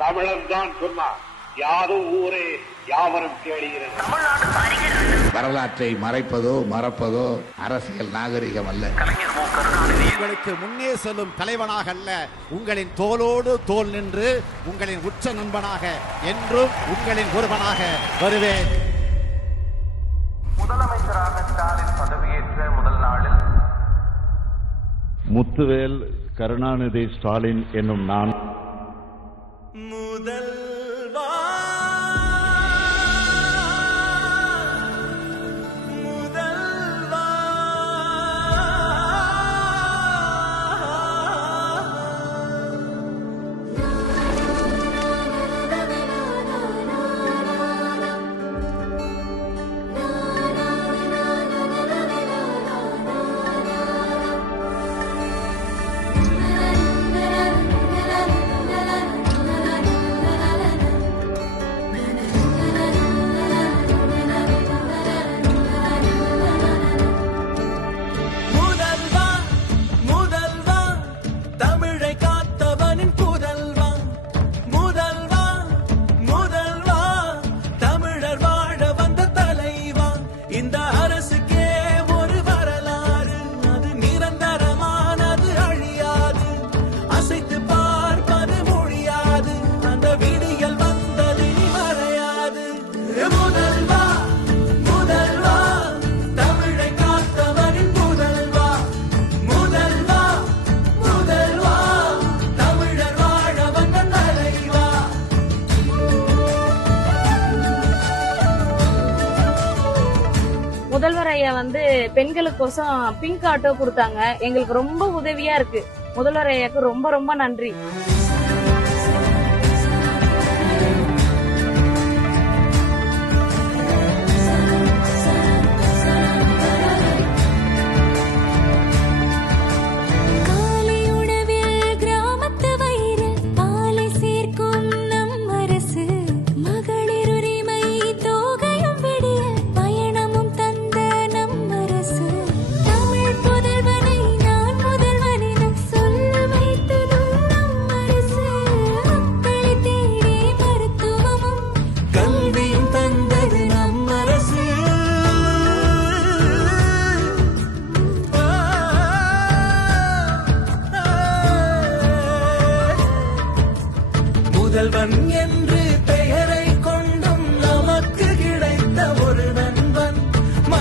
தமிழன் தான் சொன்னார், யாரும் ஊரே யாவரும் கேளுகிறது. வரலாற்றை மறைப்பதோ மறப்பதோ அரசியல் நாகரிகம் அல்ல. உங்களுக்கு முன்னே செல்லும் தலைவனாக அல்ல, உங்களின் தோளோடு தோள் நின்று உங்களின் உச்ச நண்பனாக என்றும் உங்களின் ஒருவனாக வருவேன். முதலமைச்சராக ஸ்டாலின் பதவியேற்ற முதல் நாளில் முத்துவேல் கருணாநிதி ஸ்டாலின் என்னும் நான் முதல்வர் ஐயா பெண்களுக்கோசம் பிங்க் ஆட்டோ கொடுத்தாங்க. எங்களுக்கு ரொம்ப உதவியா இருக்கு. முதல்வர் ஐயாக்கு ரொம்ப ரொம்ப நன்றி. முதல்வன் என்று